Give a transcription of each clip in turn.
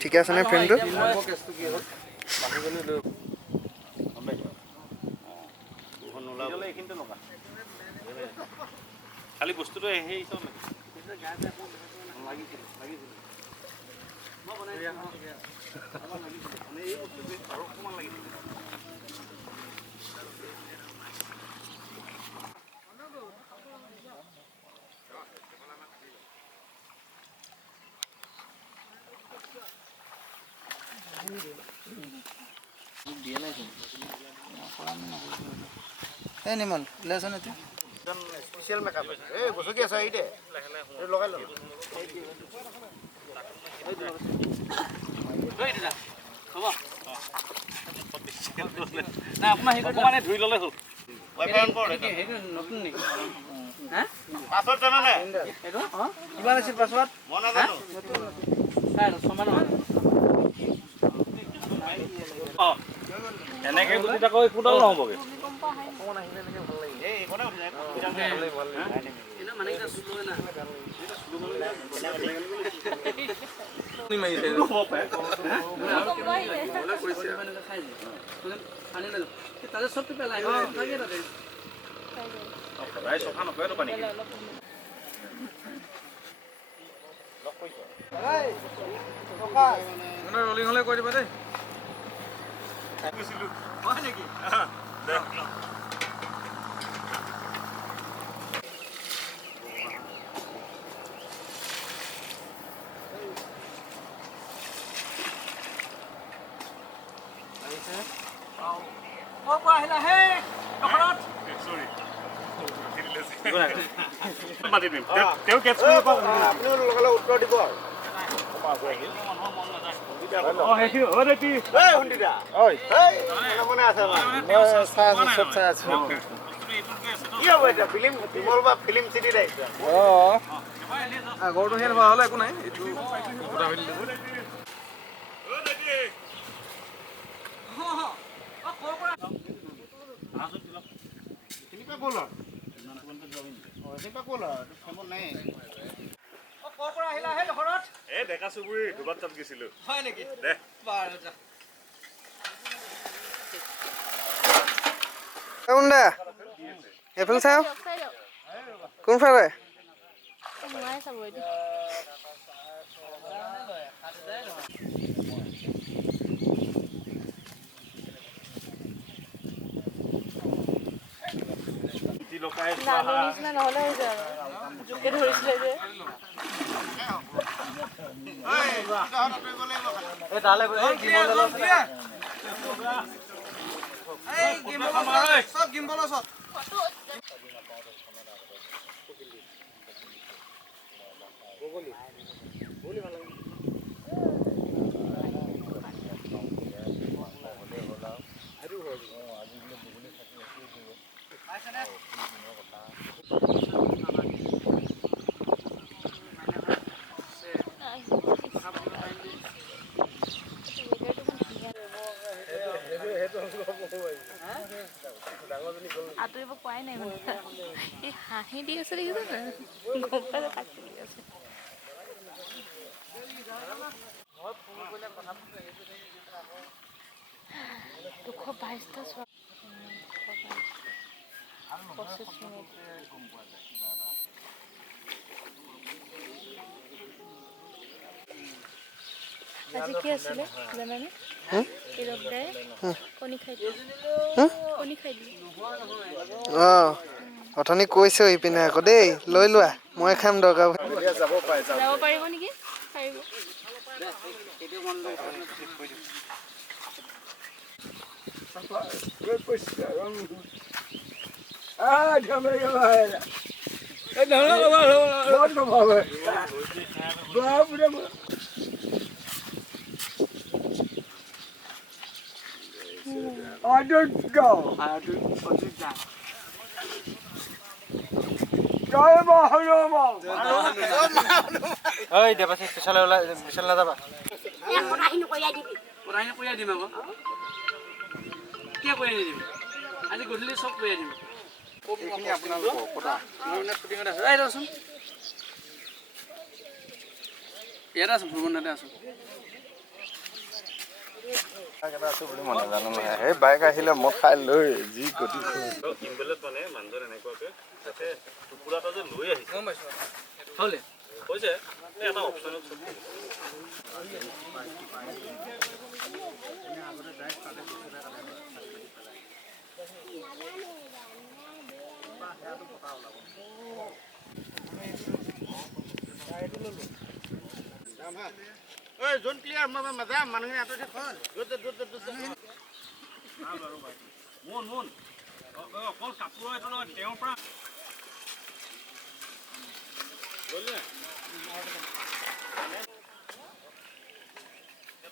ঠিকে আছে নে ফ্ৰেণ্ডটো খালি বস্তুটো সেই চব এই নিমল লেছ নে স্পেশাল মেকআপ এই বসকি আছে এই দে এই লগাই ল হ'ব না আপোনাৰ হেৰি মানে ধুই ল'লে হ'ল ৱাইফাই অন কৰ এইটো নতুন নেকি হা পাছৱৰ্ড জানা নে এইটো কিমান আছিল পাছৱৰ্ড মই নাজানো চাই সমান এনেকে বুজি তাক কোডাল নহবগে অকমান আহিলে এনেকে ভাল লাগে এই কোনে উঠি যায় ভাল লাগে এনা মানে এটা স্লো না এটা স্লো নি মাইছে হ'ব পায় ওলা কৈছে মানে খাই দি পানী না তাতে সব পেলাই লাগে তাতে ৰাই সফা নকৰে তো পানী লক কৈছ এই সফা মানে ৰলিং হলে কৈ দিবা দেই কৈছিলো হয় নেকি দে আহিলা হে কখনত সৰি মাতি দিম তেওঁ কেছ কৰিব পাব আপুনি লগালে উত্তৰ দিব আগৰটো সেই ভাল হ'লে একো নাই এইটো ডেকা চুবুৰী দুবাৰ তাত গৈছিলো হয় নেকি দে কোনটা এফালে চাও কোনফালে নহ'লে হৈ যায় জোকে ধৰিছিলে যে তালে সব গিম্বল সব আঁতৰিব পোৱাই নাই মানে এই হাঁহি দি আছে দেখিছে গম পাই কাটি দি আছে দুশ 22টা চোৱা 25 মিনিট আজি কি আছিলে জানানে এই ৰবদাই কণী খাই দিলে কণী খাই দিলে অথনি কৈছো ইপিনে আকৌ দেই লৈ লোৱা মই খাম দৰকাৰ যাব পাৰিব নেকি পাৰিব I don't go. ঐ দেবাশী স্পেশাল ওলা স্পেশাল না যাবা কথাখিনি কৈয়া দিবি কথাখিনি কৈয়া দিম আকৌ কিয় কৈয়া নিদিম আজি গধূলি চব কৈয়া দিম এইখিনি আপোনালোকৰ কথা মোৰ মানে শুটিঙত আছে এই ৰচোন ইয়াতে আছোঁ ভ্ৰমণতে আছোঁ সেই বাইক আহিলে মদ খাই লৈ যি গতি ইম্পেলত মানে মানুহজন এনেকুৱাকে তাতে টুকুৰা এটা যে লৈ আহিছে গম পাইছোঁ হ'লে কৈছে এটা অপশ্যনত জোন ক্লিয়াৰ মই যাম মানুহখিনি আঁতৰি মোন মোন অকল কাপোৰৰ এইটো নহয় তেওঁৰ পৰা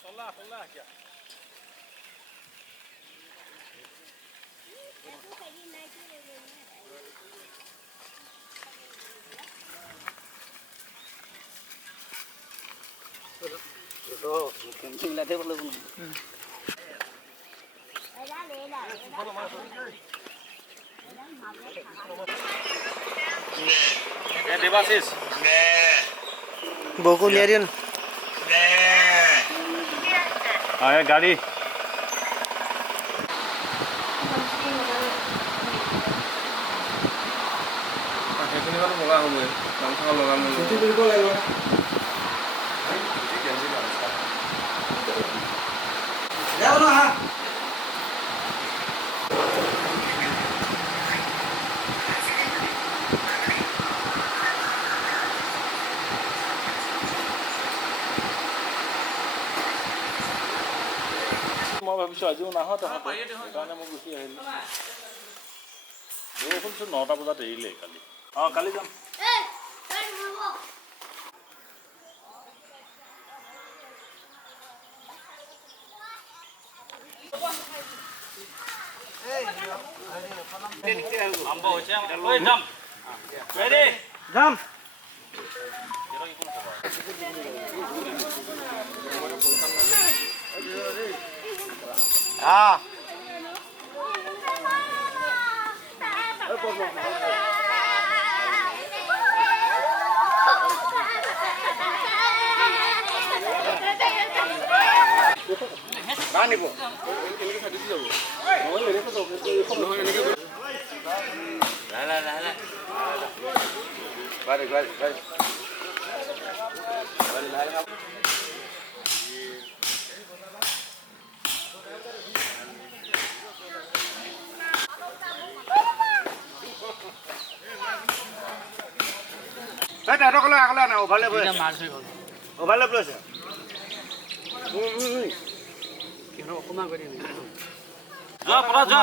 তলা তলা কিয় মিলাতে পাৰলো দেবাশিস বকু নিয়ে দিন গাড়ী সেইখিনি বাৰু লগা হ'বই গামোচা লগাম ছুটি কৰিব লাগিব মই ভাবিছোঁ আজিও নাহত সেইকাৰণে মই গুচি আহিলোঁ বৰষুণচোন 9টা বজাত এৰিলে কালি কালি যাম যাম নিব তেহেঁতকলৈ আগলৈ আনা অভাৰলেপ হৈ আছে অভাৰলেপ লৈছে অকণমান কৰি যোৱা পৰা যোৱা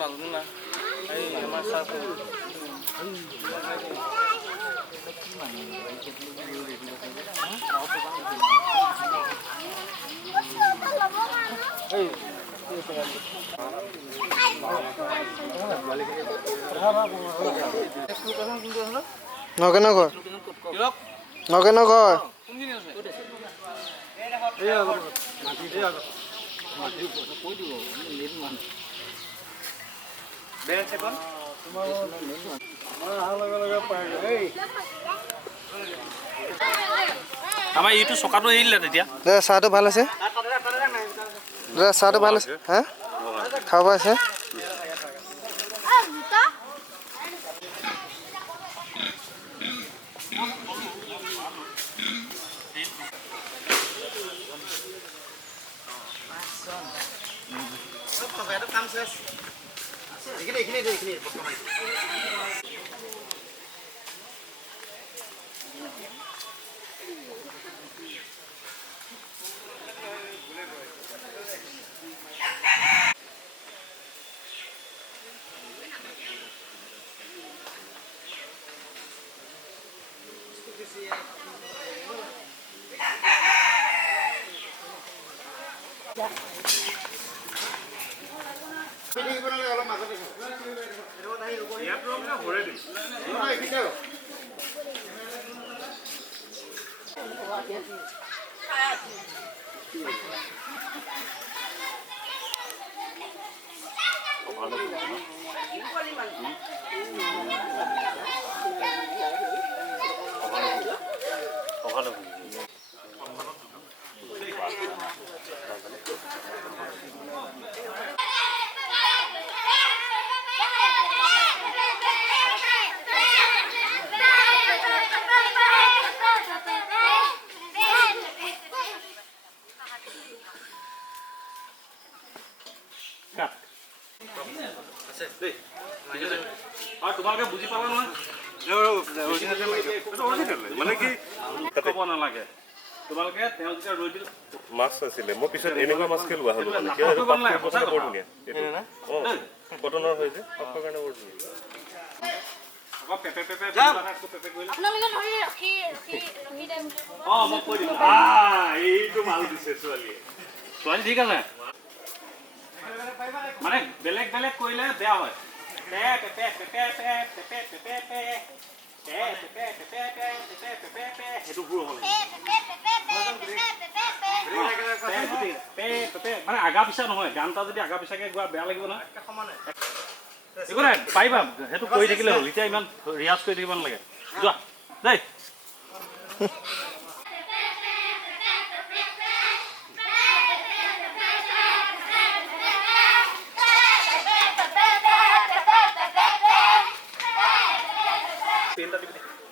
নাজানো না এই আমাৰ ছাৰ নগেন ঘৰ নগেন ঘৰ আমাৰ এইটো চকাটো এৰিলে তেতিয়া চাহটো ভাল আছে চাহটো ভাল আছে হা খাব আছে ইয়াত ৰং না ভৰে তোমালোকে বুজি পালা নহয় মানে কি ক'ব নালাগে তোমালোকে তেওঁ যেতিয়া ৰৈ দিল মাছ আছিলে মই পিছত এনেকুৱা মাছ খেলোৱা হ'লো মানে কিয় এইটো বৰ ধুনীয়া অঁ কটনৰ হৈ যে পাতৰ কাৰণে বৰ ধুনীয়া মই কৈ দিম এইটো মাল দিছে ছোৱালী ঠিক আছে মানে বেলেগ বেলেগ কৰিলে বেয়া হয় মানে আগা পিছা নহয় গান এটা যদি আগা পিছাকে গোৱা বেয়া লাগিব নহয় একো নাই পাৰিবা সেইটো কৰি থাকিলে হ'ল এতিয়া ইমান ৰিয়াজ কৰি থাকিব নালাগে যোৱা দেই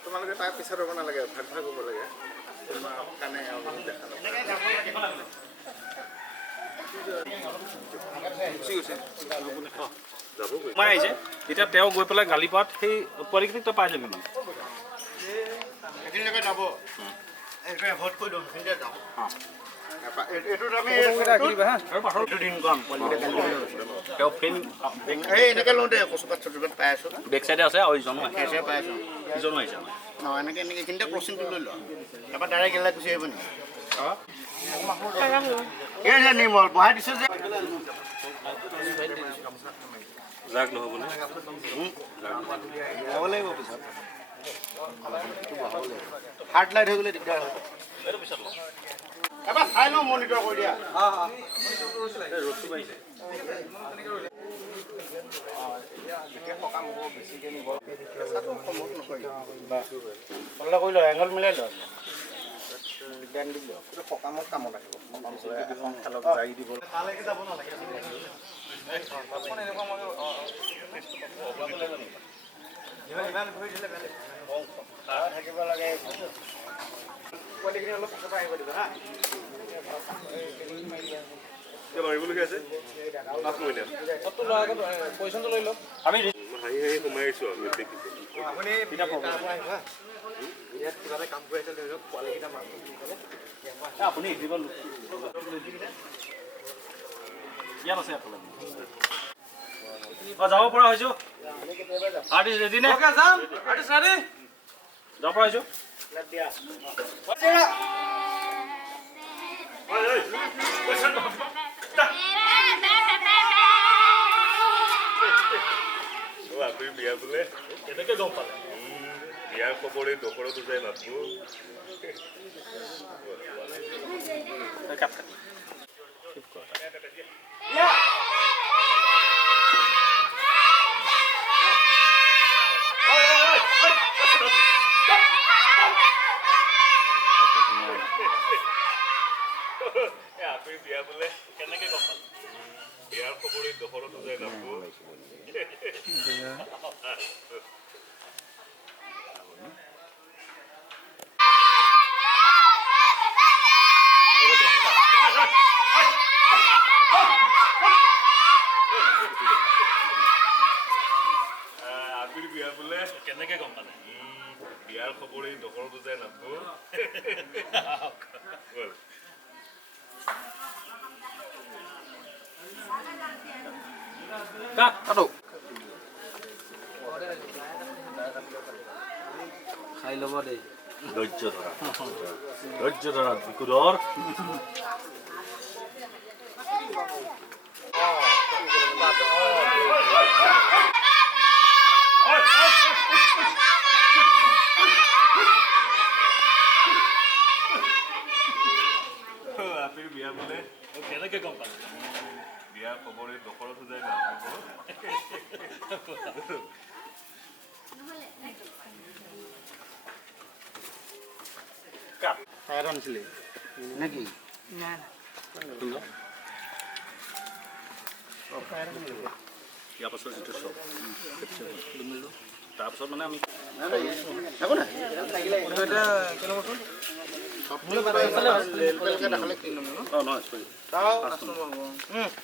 তোমালোকে তাৰ পিছত হ'ব নালাগে ভাগ ভাগ হ'ব লাগে কাৰণে সোমাই আহিছে এতিয়া তেওঁ গৈ পেলাই গালি পাত সেই পোৱালিখিনিক তই পাই যাবি মানে এইখিনি যাব ভোট কৰি দিওঁ যাওঁ এইটোত আমি এনেকৈ লওঁ দে কচুপাত চচুপাত পাই আছোঁ বেক চাইডে আছে আৰু ইজনো সেইটোৱে পাই আছোঁ ইজনো আহিছে অঁ এনেকৈ এইখিনিতে ক্ৰচিংটো লৈ লোৱা তাৰপৰা ডাইৰেক্ট গেলা গুচি আহিব নেকি এই যে নিৰ্মল বহাই দিছোঁ যে জাগ নহ'বনে যাব লাগিব পিছত হাৰ্ড লাইট হৈ গ'লে দিগদাৰ হয় এবাৰ চাই লওঁ মনিটৰ কৰি দিয়া ৰ'দটো পাইছে কলা কৰি লওঁ এংগল মিলাই লওঁ ডিজাইন দি লওঁ সকামত কামত আহিব এখন খেলত জাৰি দিব যাব নালাগে ইমান ঘূৰি দিলে থাকিব লাগে পোৱালিখিনি অলপ পিছৰ পৰা আহিব দিব হা মাৰিবলগীয়া আছে পজিশ্যনটো লৈ লওক আমি হাঁহি হাঁহি সোমাই আহিছোঁ আমি দেখিছোঁ আপুনি ইয়াত কিবা এটা কাম কৰি আছে ধৰি লওক পোৱালিকেইটা মানুহ আপুনি দিব ইয়াত আছে আপোনাৰ যাব পৰা হৈছোঁ আৰ্টিষ্ট ৰেডি নে যাম আৰ্টিষ্ট ৰেডি যাব পৰা হৈছোঁ আপুনি বিয়া বোলে কেনেকৈ গম পালে বিয়াৰ খবৰে দোকানতো যায় নাথাকো আপুনি বিয়া বোলে কেনেকৈ গম পালে বিয়াৰ খবৰে দোকানতো যায় নাথাকো আপুনি বিয়া বোলে কেনেকৈ গম পালে বিয়াৰ খবৰে দোকানতো যায় নাথাকো খাই ল'ব দেই ধৈৰ্য ধৰা বিকুধৰ ছোৱালীৰ বিয়া বোলে কেনেকৈ গম পালে বিয়া খবৰে দখৰত হৈ যায় টায়াৰ আনিছিলি নেকি ইয়াৰ পাছত যিটো চব তাৰপাছত মানে আমি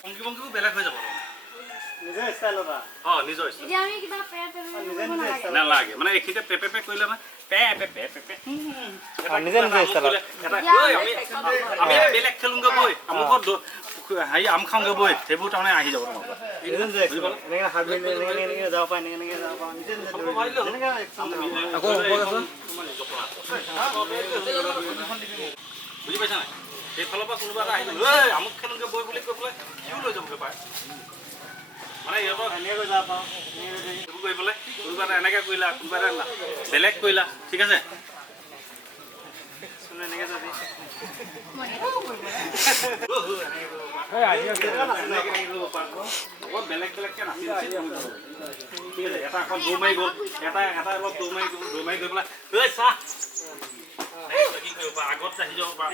অংকি বংকিবোৰ বেলেগ হৈ যাব নিজৰ ষ্টাইলত নিজৰ নালাগে মানে এইখিনিতে পে পে কৰিলে মানে আমি বেলেগ খেলোগে বৈ আমুকত হেৰি আম খাওঁগে বৈ সেইবোৰ তাৰমানে আহি যাব বুজি পাইছা নাই সেইফালৰ পৰা কোনোবা এটা আহিলে আমুক খেলোগে বৈ বুলি কৈ পেলাই কিয় লৈ যাবগৈ পায় মানে ইহঁতক এনেকৈ যাব পাৰোঁ এইবোৰ কৰি পেলাই কোনোবা এটা এনেকৈ কৰিলা কোনোবা এটা বেলেগ কৰিলা ঠিক আছে এনেকৈ যাবি বেলেগ বেলেগকৈ নাচি ঠিক আছে এটা এখন দৌৰ মাৰি গ'ল এটা অলপ দৌৰ মাৰি গৈ পেলাই ঐ চাহ কি কৰিব আগত আহি যাব পাৰা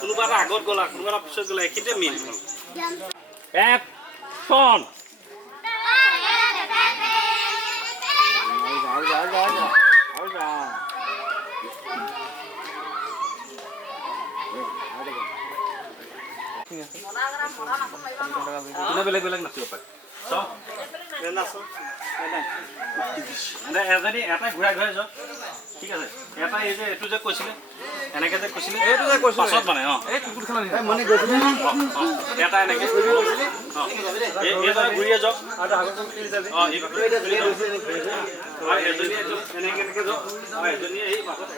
কোনোবা এটা আগত গ'লা কোনোবা এটা পিছত গ'লা এইখিনিতে মেইন ফোন বেলেগ বেলেগ নাচিব পাৰে এজনী এটাই ঘূৰাই ঘূৰাই যাওক ঠিক আছে এটা এই যে এইটো যে কৈছিলে এনেকে যে কৈছিলে এইটো যে কৈছিল পাছত মানে এটা এনেকে ঘূৰিয়ে যাওক এজনী এনেকে এনেকে যাওক এজনী এই পাছত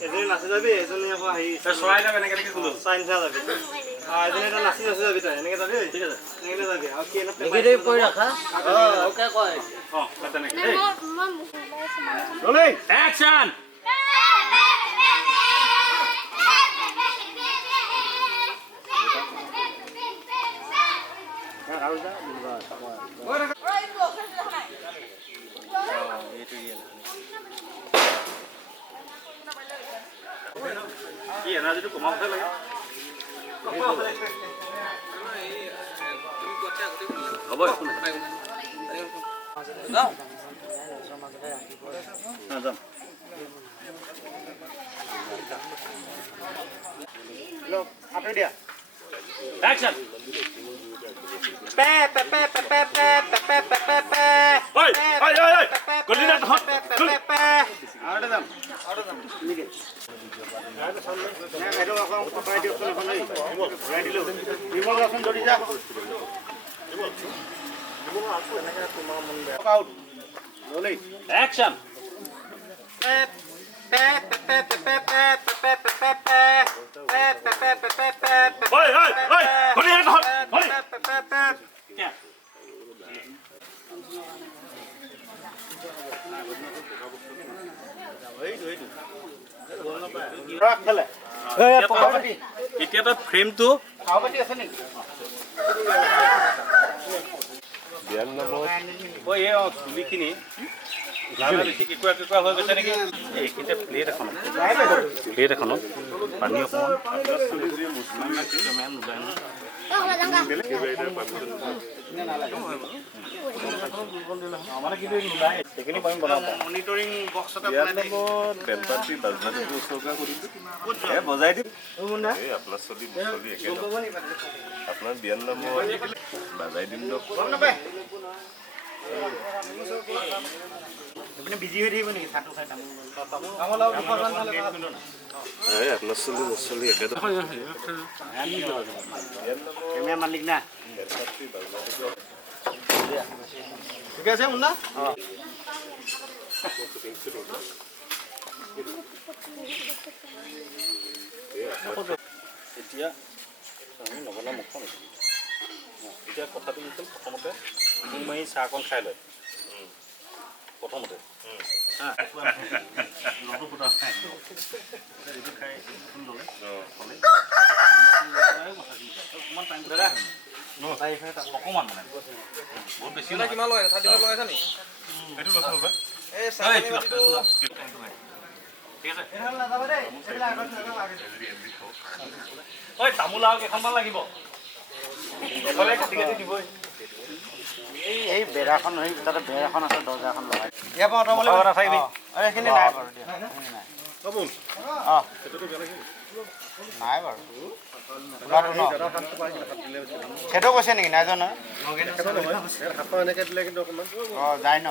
এজনী নাচি যাবি এজনী আকৌ হেৰি চৰাই যাবি এনেকে এনেকে গ'লো চাই নিচা যাবি এজনী এটা নাচি নাচি যাবি তই এনেকে যাবি ঠিক আছে এনেকে যাবি আৰু কি এনেকে কৰি ৰাখা ওকে কয় তেনেকে ৰ'লিং একশ্যন আৰু যা কি এনাৰ্জিটো কমাবহে লাগে হ'ব একো নাই যাম আঁতৰি দিয়া একশ্যন Action! এতিয়া তো ফ্ৰেমটো চুলিখিনি বেছি কেঁকুৰা কেঁকুৰা হৈ গৈছে নেকি এইখিনিতে প্লেট এখনত পানী অকণমান মনিটৰিং বক্স বজাই দিম আপোনাৰ চলি একে আপোনাৰ বিয়াৰ নামত বাজাই দিম বিজি হৈ থাকিব নেকি চাহটো খাই আপোনাৰ চলি নচলি একে কেমেৰা মালিক না ঠিকে আছে মুন্না এতিয়া আমি নবনা মুখখন এতিয়া কথাটো কি হ'ল প্ৰথমতে মাৰি চাহকণ খাই লয় প্ৰথমতে ৰটো ফুটা নাই এইটো খাই ফোন ল'লে অকণমান টাইম দাদা অকণমান মানে বহুত বেছি নহয় কিমান লগাইছা 30 মিনিট লগাইছা নি এইটো লৈছোঁ ৰ'বা এই চাই ঠিক আছে ঐ তামোল আৰু কেইখনমান লাগিব এফালে কাটি কাটি দিবই এই বেৰাখন সেই তাতে বেৰ এখন আছে দৰ্জাখন লগাই ইয়াৰ পৰা অঁতৰাবলৈ নাথাকিবি এইখিনি নাই বাৰু দিয়া নাই বাৰু সেইটো কৈছে নেকি নাই যোৱা এনেকৈ দিলে কিন্তু অকণমান অঁ যায় ন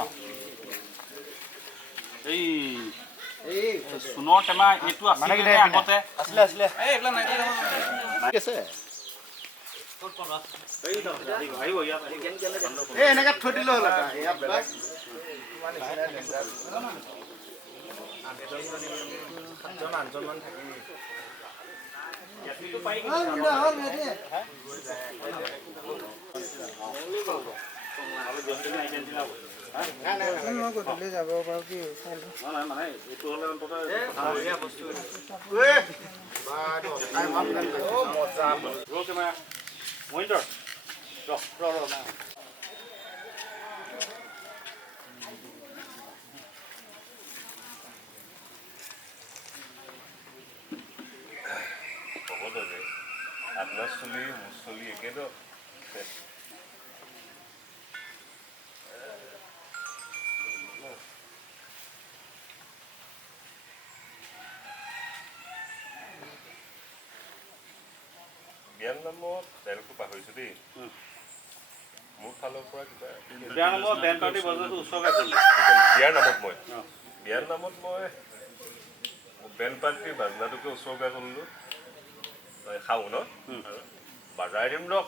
এই সোণৰ টেমা এইটো আছিলে আগতে আছিলে আছিলে এইবিলাক নাই আছে আহিব ইয়াত এই এনেকৈ থৈ দিলে হ'ল আঠজনমান থাকি গধূলি যাব পাৰো কি মানে এইটো হ'লে অন্তত মনিটৰ হ'ব যে আপোনাৰ চলি মোৰ চলি একেতো বিয়াৰ নামত তেলটো পাহৰিছোঁ দেই মোৰ ফালৰ পৰা কিবা বিয়াৰ নামত বেণ্ড পাৰ্টি বজাৰটো উৎসৰ্গা কৰিলোঁ বিয়াৰ নামত মই বেণ্ড পাৰ্টিৰ বাজনাটোকে উৎসৰ্গা কৰিলোঁ খাওঁ ন বাজাই দিম ৰক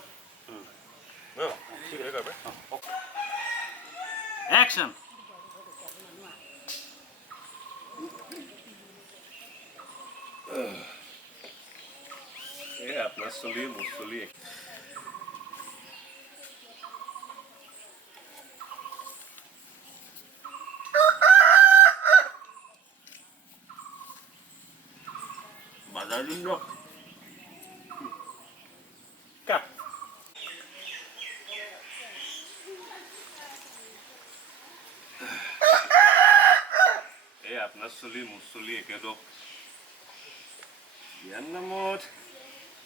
একশ্যন এই আপোনাৰ চলি মোৰ চলি বাজাৰ দিম ৰক কাট এই আপোনাৰ চলি মোৰ চলি একেদম বিয়াৰ নামত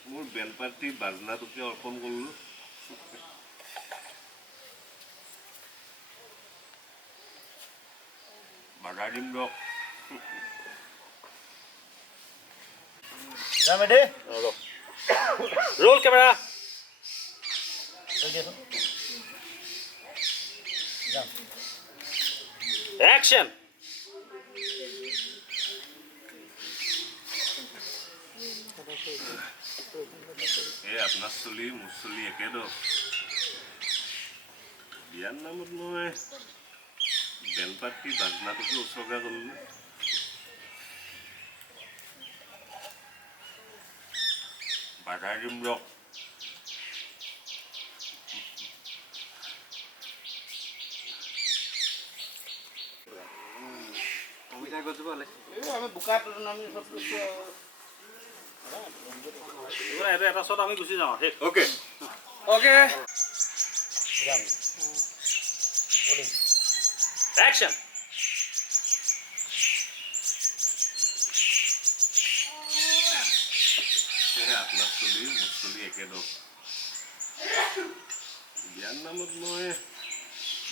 মোৰ বেণ্ড পাৰ্টি বাজনাটোকে অৰ্পণ কৰিলোঁ বাজাৰ দিম ৰক যাম দেই ৰোল কেমেৰা একশ্যন এই আপোনাৰ চলি মোৰ চলি একেদম বিয়াৰ নামত মই বেণ্ড পাৰ্টি বাজনাটোকে উৎসৰ্গা কৰিলোঁ বাজাৰ দিম ৰক আমি বোকাত নামি চব এটা শ্বট আমি গুচি যাওঁ শেষ অ'কে ওকে একশ্যন আপোনাৰ চলি মোৰ চলি একেদম বিয়াৰ নামত মই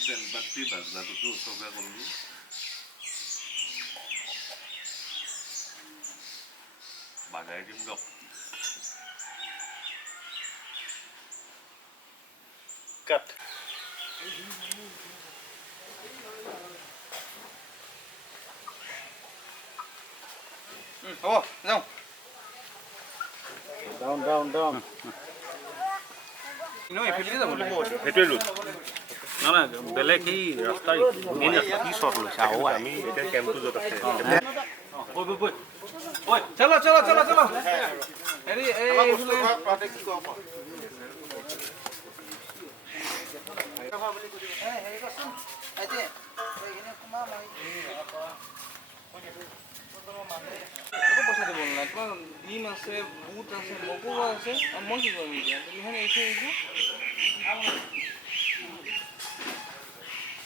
বেণ্ড পাৰ্টি বাজনাটোকে উৎসৰ্গা কৰিলোঁ বাজাই দিম ৰক কাট হ'ব যাওঁ ডাউন এইফালে যাব লাগিব সেইটোৱে ৰুট না না বেলেগ সেই ৰাস্তাৰ মেইন ৰাস্তা কি শ্বট লৈছে আমি এতিয়া কেম্পটো য'ত আছে চলো চলো চলো চলো হেৰি এইফালে হেৰি কৰচোন একো পইচা দিব নালাগে তোমাৰ ডিম আছে বুট আছে মগু আছে আৰু মই কি কৰিম এতিয়া তুমিহে এৰিছে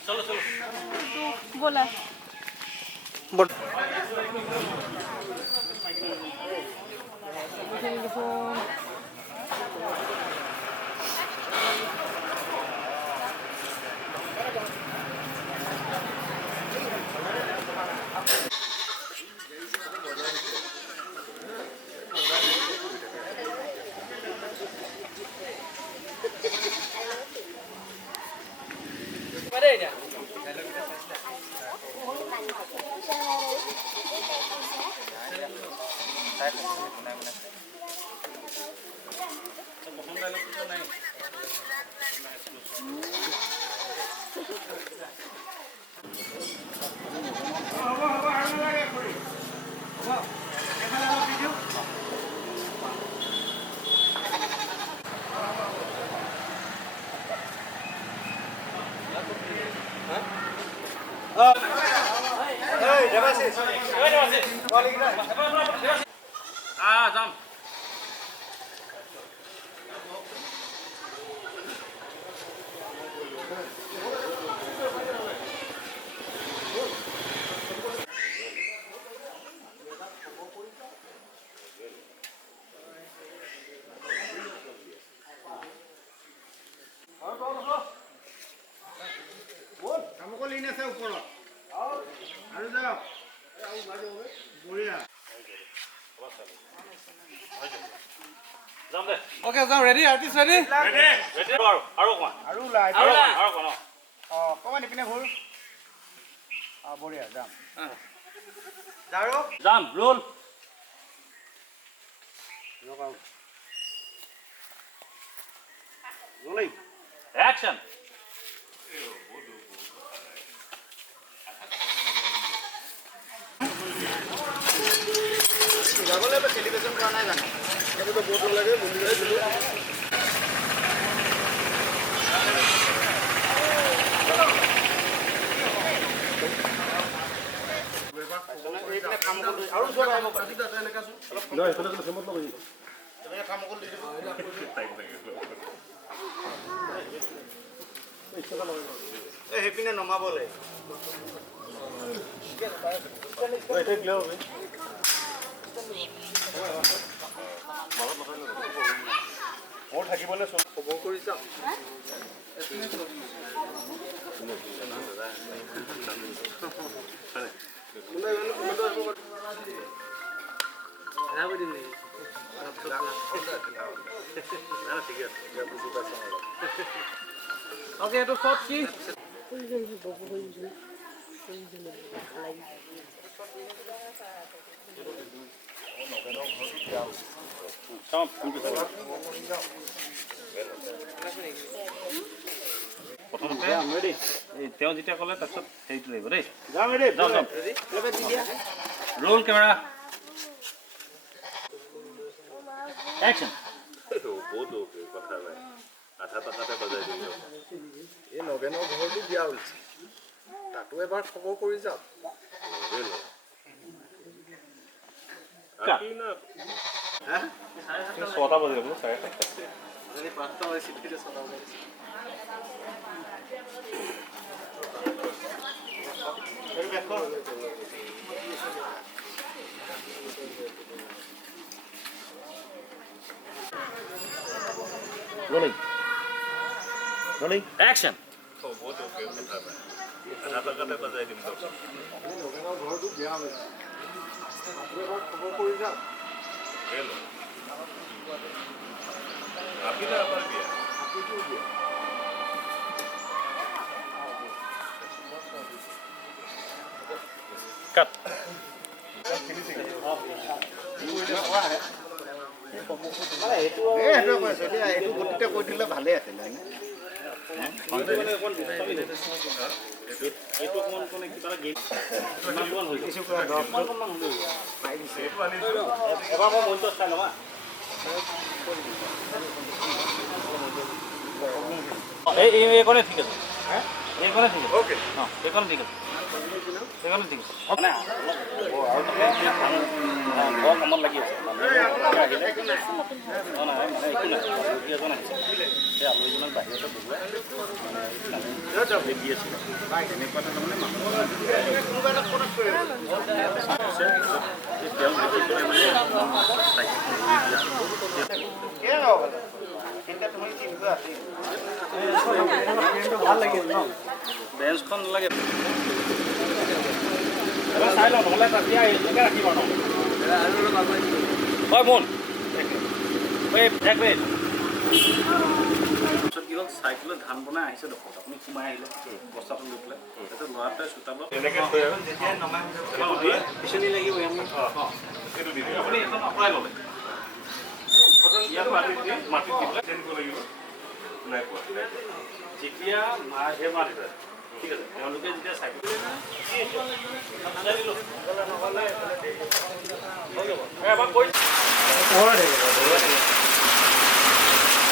চলো চলো ব'লা যাম যাম দে ওকে যাওঁ ৰেডি আৰ্টিষ্ট ৰেডি ৰেডি আৰু অকণমান আৰু ওলাই আৰু অকণমান অকণমান ইপিনে ঘূৰ বঢ়িয়া যাম যাম ৰোল একশ্যন যাবলৈ চেলিব্ৰেশ্যন কৰা নাই জানো সেইটোতো বহুত লাগে মন্দিৰলৈ গ'লো আৰু ওচৰত আহিব পাৰি সেইপিনে নমাবলৈ মোৰ থাকিবলৈ খবৰ কৰি যাম ওকে এইটো চব কি প্ৰথমতে তেওঁ যেতিয়া ক'লে তাৰপিছত হেৰিটো লাগিব দেই যাম ৰেডি যাম যাম ৰোল কেমেৰা একশ্যন কথা নাই আধা টকাতে বজাই দিম এই নগেনৰ ঘৰটো বিয়া হৈছে তাতো এবাৰ খবৰ কৰি যাম ছটা বাজিব চাৰে 5টা হয় চিঠিতে 6টা বাজিছে Rolling. Rolling. Action. আধা টকাতে বজাই দিম নগেনৰ ঘৰটো বিয়া হৈছে তাতো এবাৰ খবৰ কৰি যাম আপিলে আমাৰ বিয়া Cut. এইটো কৈছোঁ এতিয়া এইটো গতিতে কৈ দিলে ভালেই আছিলে এবাৰ মই মঞ্চ চাই লওঁ এইকণে ঠিক আছে এইকণে ঠিক আছে অ'কে এইকণে ঠিক আছে সেইকাৰণে দিম মানে আৰু তাতে ঘৰ কামত লাগি আছে মানে আহিলে নাই মানে একো নাই আলহী এজন আহিছে সেই আলহীজনক বাহিৰতে বহুৱাই দি আছিলে এনেকুৱাতে তাৰমানে মানুহ ভাল লাগিল ন বেঞ্চখন নালাগে চাই লওঁ নহ'লে তেতিয়া এইটোকে ৰাখিব ন হয় মন তাৰপিছত কি হ'ল চাইকেলত ধান বনাই আহিছে দেখোন আপুনি সোমাই আহিলে বস্তাটো লৈ পেলাই তাৰপিছত ল'ৰাটোৱে চোতালত এনেকৈ থৈ আৰু যেতিয়াই নমাই পিছনি লাগিব সেইটো দি আপুনি এখন আঁতৰাই ল'লে ইয়াত মাটি দি পেলাই চেঞ্জ কৰিব লাগিব নাই পোৱা যেতিয়া সেই মাৰিছে ঠিক আছে তেওঁলোকে যেতিয়া চাইকেল এবাৰ কৈ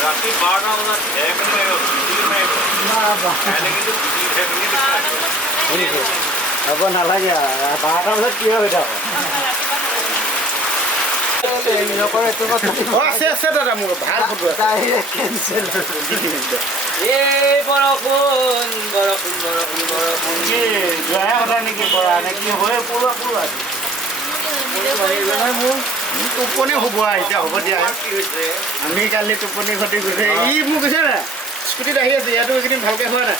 ৰাতি 12টা বজাত ঢেৰেকনি মাৰিব বিজুলী মাৰিব কাইলৈ কিন্তু বিজুলী ঢেৰেকনি হ'ব নালাগে 12টা বজাত কি হৈ থাক আছে দাদা মোৰ ভাল ফটো কেঞ্চেল বৰষুণ বৰষুণ বৰষুণ বৰষুণ কি যোৱাহে কথা নেকি পৰা নে কি হৈ পৰুৱা পৰুৱা মোৰ টোপনি হ'ব এতিয়া হ'ব দিয়া আমি কালি টোপনি ক্ষতি কৰিছে ই মোক কৈছে না স্কুটিত আহি আছে ইয়াতো এইকেইদিন ভালকৈ হোৱা নাই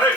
Hey!